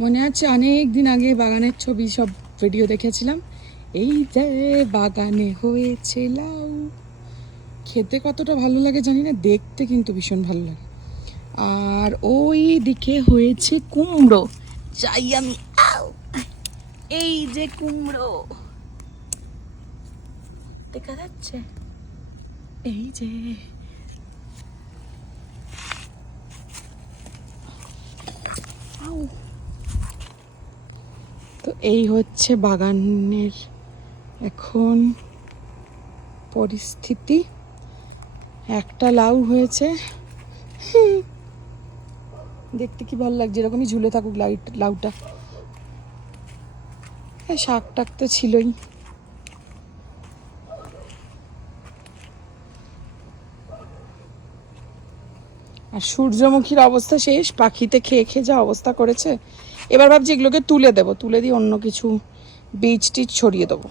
মনে আছে অনেক দিন আগে বাগানের ছবি সব ভিডিও দেখেছিলাম। এই যে বাগানে হয়েছে লাউ, খেতে কতটা ভালো লাগে জানি না, দেখতে কিন্তু ভীষণ ভালো লাগে। আর ওই দিকে হয়েছে কুমড়ো, চাই আমি। আউ! এই যে কুমড়ো দেখা যাচ্ছে, এই যে আউ! তো এই হচ্ছে বাগানের এখন পরিস্থিতি। একটা লাউ হয়েছে, দেখতে কি ভালো লাগছে, এরকমই ঝুলে থাকুক লাউটা। শাক টাক তো ছিলই। আর সূর্যমুখীর অবস্থা শেষ, পাখিতে খেয়ে খেয়ে যা অবস্থা করেছে। এবার ভাবছি এগুলোকে তুলে দেবো, তুলে দিয়ে অন্য কিছু বীজ টিজ ছড়িয়ে দেবো।